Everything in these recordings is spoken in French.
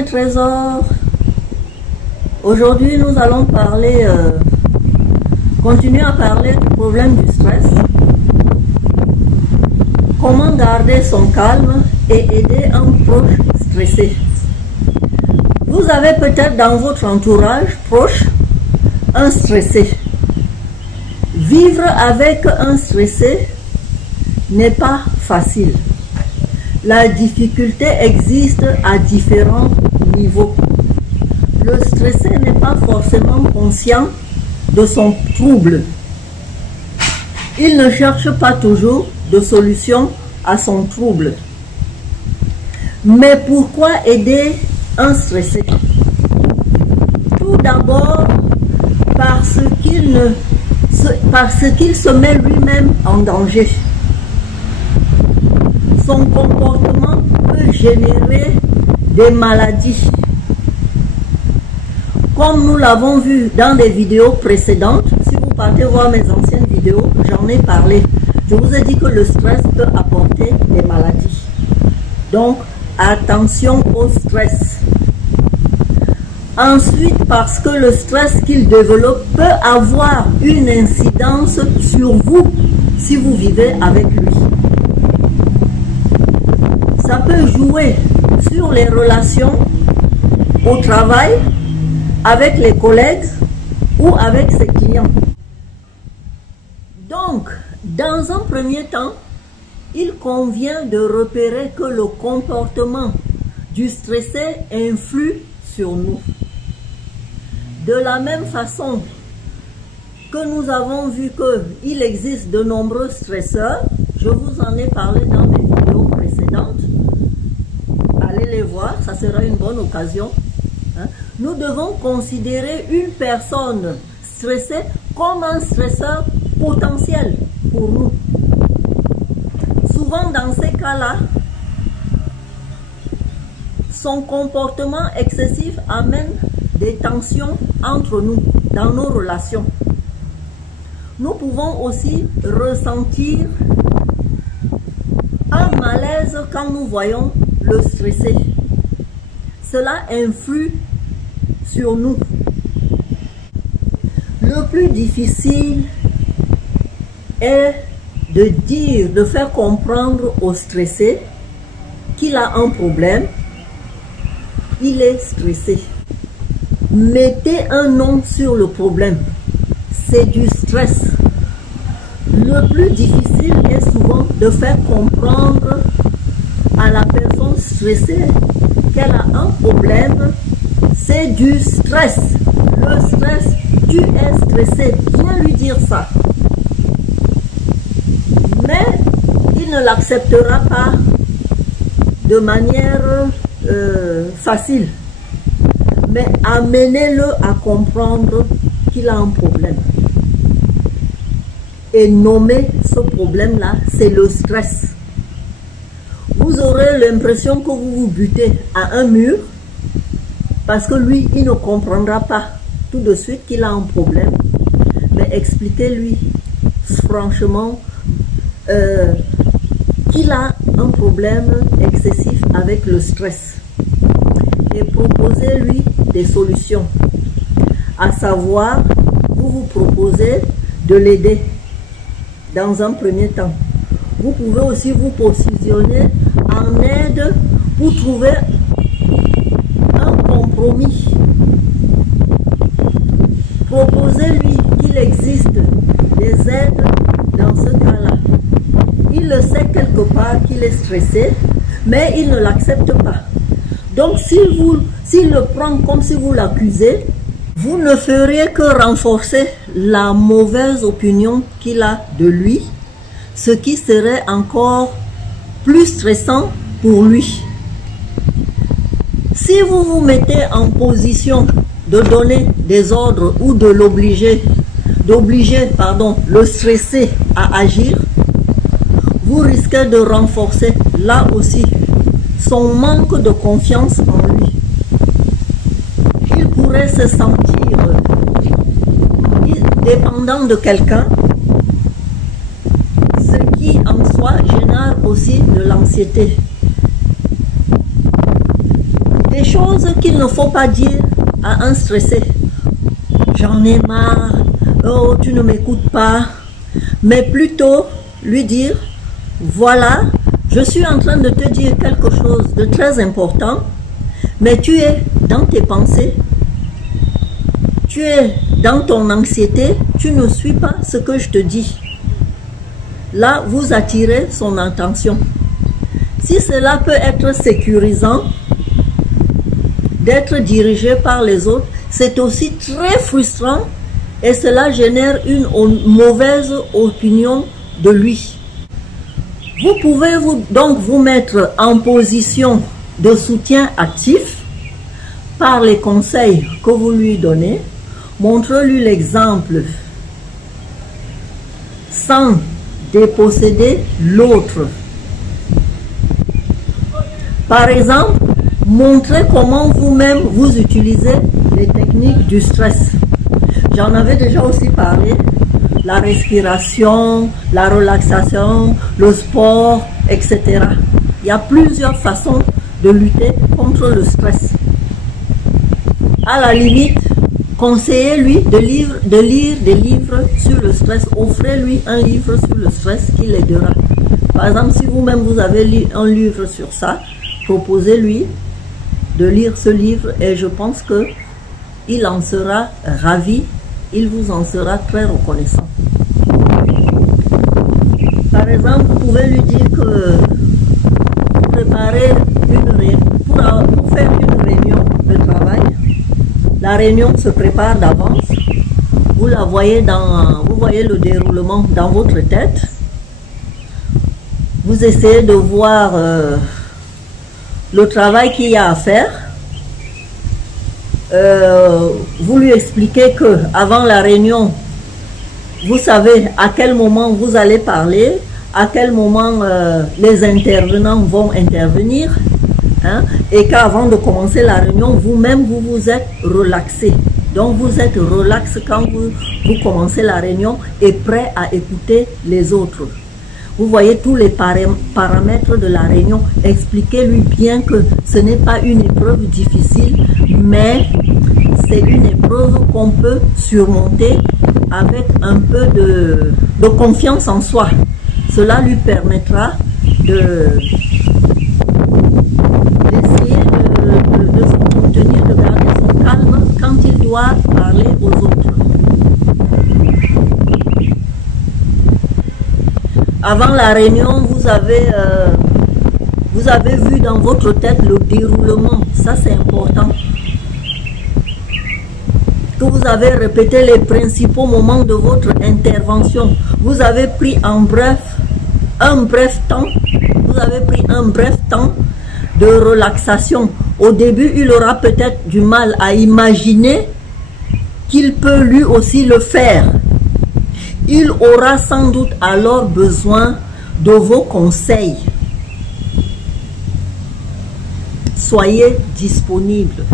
mes trésors. Aujourd'hui, nous allons continuer à parler du problème du stress. Comment garder son calme et aider un proche stressé. Vous avez peut-être dans votre entourage proche un stressé. Vivre avec un stressé n'est pas facile. La difficulté existe à différents niveaux. Le stressé n'est pas forcément conscient de son trouble. Il ne cherche pas toujours de solution à son trouble. Mais pourquoi aider un stressé? Tout d'abord parce qu'il se met lui-même en danger. Son comportement peut générer des maladies. Comme nous l'avons vu dans des vidéos précédentes, si vous partez voir mes anciennes vidéos, j'en ai parlé. Je vous ai dit que le stress peut apporter des maladies. Donc, attention au stress. Ensuite, parce que le stress qu'il développe peut avoir une incidence sur vous si vous vivez avec lui. Ça peut jouer sur les relations au travail, avec les collègues ou avec ses clients. Donc, dans un premier temps, il convient de repérer que le comportement du stressé influe sur nous. De la même façon que nous avons vu qu'il existe de nombreux stresseurs, je vous en ai parlé dans mes vidéos précédentes, allez les voir, ça sera une bonne occasion. Nous devons considérer une personne stressée comme un stresseur potentiel pour nous. Souvent dans ces cas-là, son comportement excessif amène des tensions entre nous, dans nos relations. Nous pouvons aussi ressentir un malaise quand nous voyons le stressé. Cela influe sur nous. Le plus difficile est de faire comprendre au stressé qu'il a un problème, il est stressé. Mettez un nom sur le problème, c'est du stress. Le plus difficile est souvent de faire comprendre à la personne stressée qu'elle a un problème, c'est du stress. Le stress, tu es stressé, viens lui dire ça. Mais il ne l'acceptera pas de manière facile. Mais amenez-le à comprendre qu'il a un problème. Et nommer ce problème-là, c'est le stress. Vous aurez l'impression que vous vous butez à un mur parce que lui, il ne comprendra pas tout de suite qu'il a un problème. Mais expliquez-lui franchement qu'il a un problème excessif avec le stress et proposez-lui des solutions. À savoir, vous vous proposez de l'aider dans un premier temps. Vous pouvez aussi vous positionner en aide pour trouver un compromis. Proposez-lui qu'il existe des aides dans ce cas-là. Il le sait quelque part qu'il est stressé, mais il ne l'accepte pas. Donc s'il le prend comme si vous l'accusez, vous ne feriez que renforcer la mauvaise opinion qu'il a de lui, ce qui serait encore plus stressant pour lui. Si vous vous mettez en position de donner des ordres ou de d'obliger le stressé à agir, vous risquez de renforcer là aussi son manque de confiance en lui. Il pourrait se sentir dépendant de quelqu'un, ce qui en soi génère aussi de l'anxiété. Des choses chose qu'il ne faut pas dire à un stressé. J'en ai marre, oh tu ne m'écoutes pas, mais plutôt lui dire, voilà, je suis en train de te dire quelque chose de très important, mais tu es dans tes pensées, tu es dans ton anxiété, tu ne suis pas ce que je te dis. Là, vous attirez son attention. Si cela peut être sécurisant d'être dirigé par les autres, c'est aussi très frustrant et cela génère une mauvaise opinion de lui. Vous pouvez donc vous mettre en position de soutien actif par les conseils que vous lui donnez. Montrez-lui l'exemple sans déposséder l'autre. Par exemple, montrez comment vous-même vous utilisez les techniques du stress. J'en avais déjà aussi parlé. La respiration, la relaxation, le sport, etc. Il y a plusieurs façons de lutter contre le stress. À la limite, conseillez-lui de lire des livres sur le stress. Offrez-lui un livre sur le stress qui l'aidera. Par exemple, si vous-même vous avez lu un livre sur ça, proposez-lui de lire ce livre et je pense qu'il en sera ravi, il vous en sera très reconnaissant. Par exemple, vous pouvez lui dire que préparer une réunion, pour faire une réunion de travail, la réunion se prépare d'avance, vous la voyez vous voyez le déroulement dans votre tête, vous essayez de voir le travail qu'il y a à faire. Vous lui expliquez que avant la réunion, vous savez à quel moment vous allez parler, à quel moment les intervenants vont intervenir, hein, et qu'avant de commencer la réunion, vous-même vous vous êtes relaxé. Donc vous êtes relax quand vous commencez la réunion et prêt à écouter les autres. Vous voyez tous les paramètres de la réunion. Expliquez-lui bien que ce n'est pas une épreuve difficile, mais c'est une épreuve qu'on peut surmonter avec un peu de confiance en soi. Cela lui permettra d'essayer de se contenir, de garder son calme quand il doit parler aux autres. Avant la réunion, vous avez vu dans votre tête le déroulement. Ça, c'est important. Que vous avez répété les principaux moments de votre intervention. Vous avez pris un bref temps. Vous avez pris un bref temps de relaxation. Au début, il aura peut-être du mal à imaginer qu'il peut lui aussi le faire. Il aura sans doute alors besoin de vos conseils. Soyez disponible.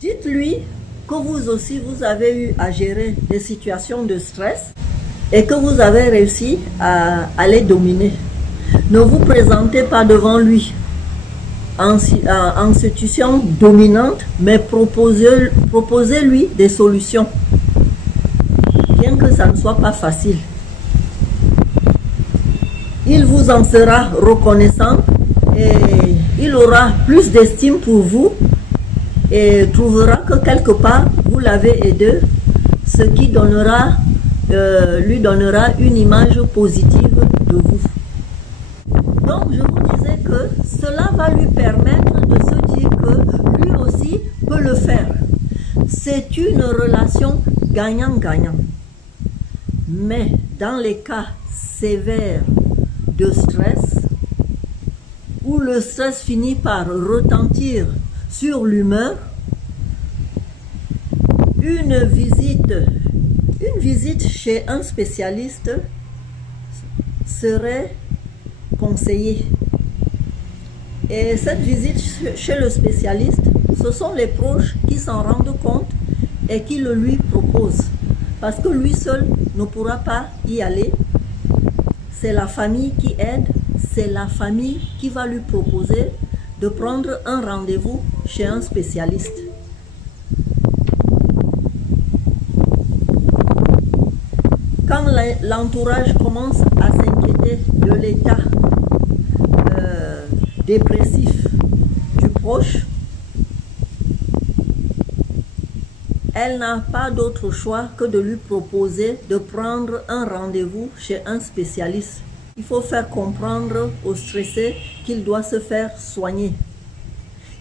Dites-lui que vous aussi, vous avez eu à gérer des situations de stress et que vous avez réussi à les dominer. Ne vous présentez pas devant lui en situation dominante, mais proposez-lui des solutions. Bien que ça ne soit pas facile. Il vous en sera reconnaissant et il aura plus d'estime pour vous et trouvera que quelque part vous l'avez aidé, ce qui lui donnera une image positive de vous. Donc je vous disais que cela va lui permettre de se dire que lui aussi peut le faire. C'est une relation gagnant-gagnant. Mais dans les cas sévères de stress, où le stress finit par retentir sur l'humeur, une visite chez un spécialiste serait conseillée. Et cette visite chez le spécialiste, ce sont les proches qui s'en rendent compte et qui le lui proposent. Parce que lui seul ne pourra pas y aller. C'est la famille qui aide, c'est la famille qui va lui proposer de prendre un rendez-vous chez un spécialiste. Quand l'entourage commence à s'inquiéter de l'état dépressif du proche, elle n'a pas d'autre choix que de lui proposer de prendre un rendez-vous chez un spécialiste. Il faut faire comprendre au stressé qu'il doit se faire soigner.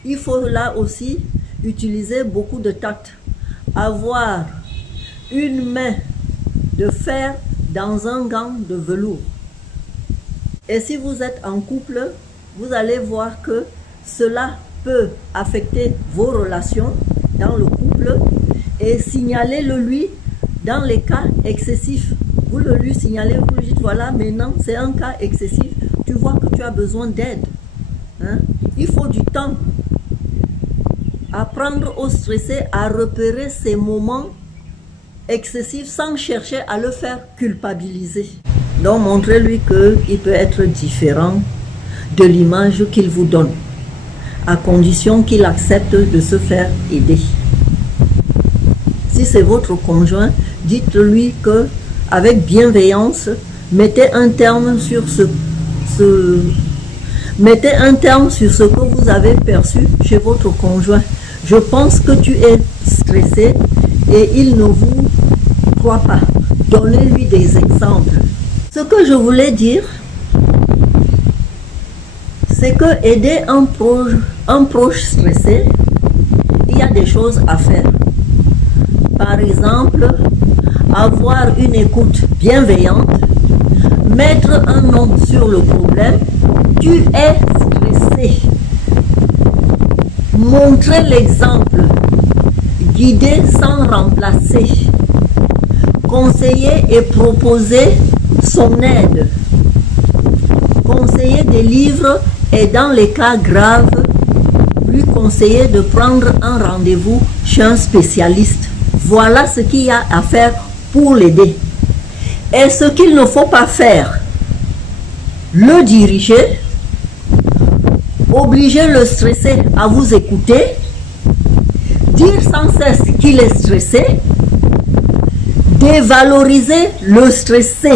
Il faut là aussi utiliser beaucoup de tact. Avoir une main de fer dans un gant de velours. Et si vous êtes en couple, vous allez voir que cela peut affecter vos relations dans le couple et signalez-le lui dans les cas excessifs. Vous le lui signalez, vous lui dites voilà, maintenant c'est un cas excessif, tu vois que tu as besoin d'aide. Hein? Il faut du temps. Apprendre au stressé à repérer ces moments excessifs sans chercher à le faire culpabiliser. Donc montrez-lui qu'il peut être différent de l'image qu'il vous donne, à condition qu'il accepte de se faire aider. Si c'est votre conjoint, dites-lui que avec bienveillance, mettez un terme sur ce que vous avez perçu chez votre conjoint. Je pense que tu es stressé et il ne vous croit pas. Donnez-lui des exemples. Ce que je voulais dire, c'est que aider un proche stressé, il y a des choses à faire. Par exemple, avoir une écoute bienveillante, mettre un nom sur le problème, tu es stressé. Montrer l'exemple, guider sans remplacer, conseiller et proposer son aide, conseiller des livres et dans les cas graves, lui conseiller de prendre un rendez-vous chez un spécialiste. Voilà ce qu'il y a à faire pour l'aider. Et ce qu'il ne faut pas faire, le diriger, obliger le stressé à vous écouter, dire sans cesse qu'il est stressé, dévaloriser le stressé,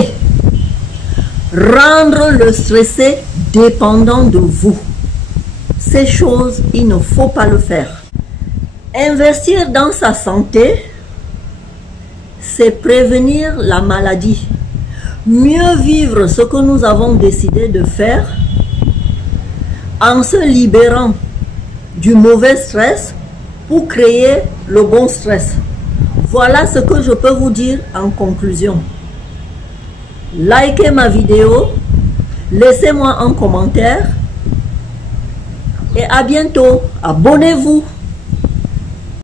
rendre le stressé dépendant de vous. Ces choses, il ne faut pas le faire. Investir dans sa santé, c'est prévenir la maladie. Mieux vivre ce que nous avons décidé de faire en se libérant du mauvais stress pour créer le bon stress. Voilà ce que je peux vous dire en conclusion. Likez ma vidéo, laissez-moi un commentaire et à bientôt. Abonnez-vous.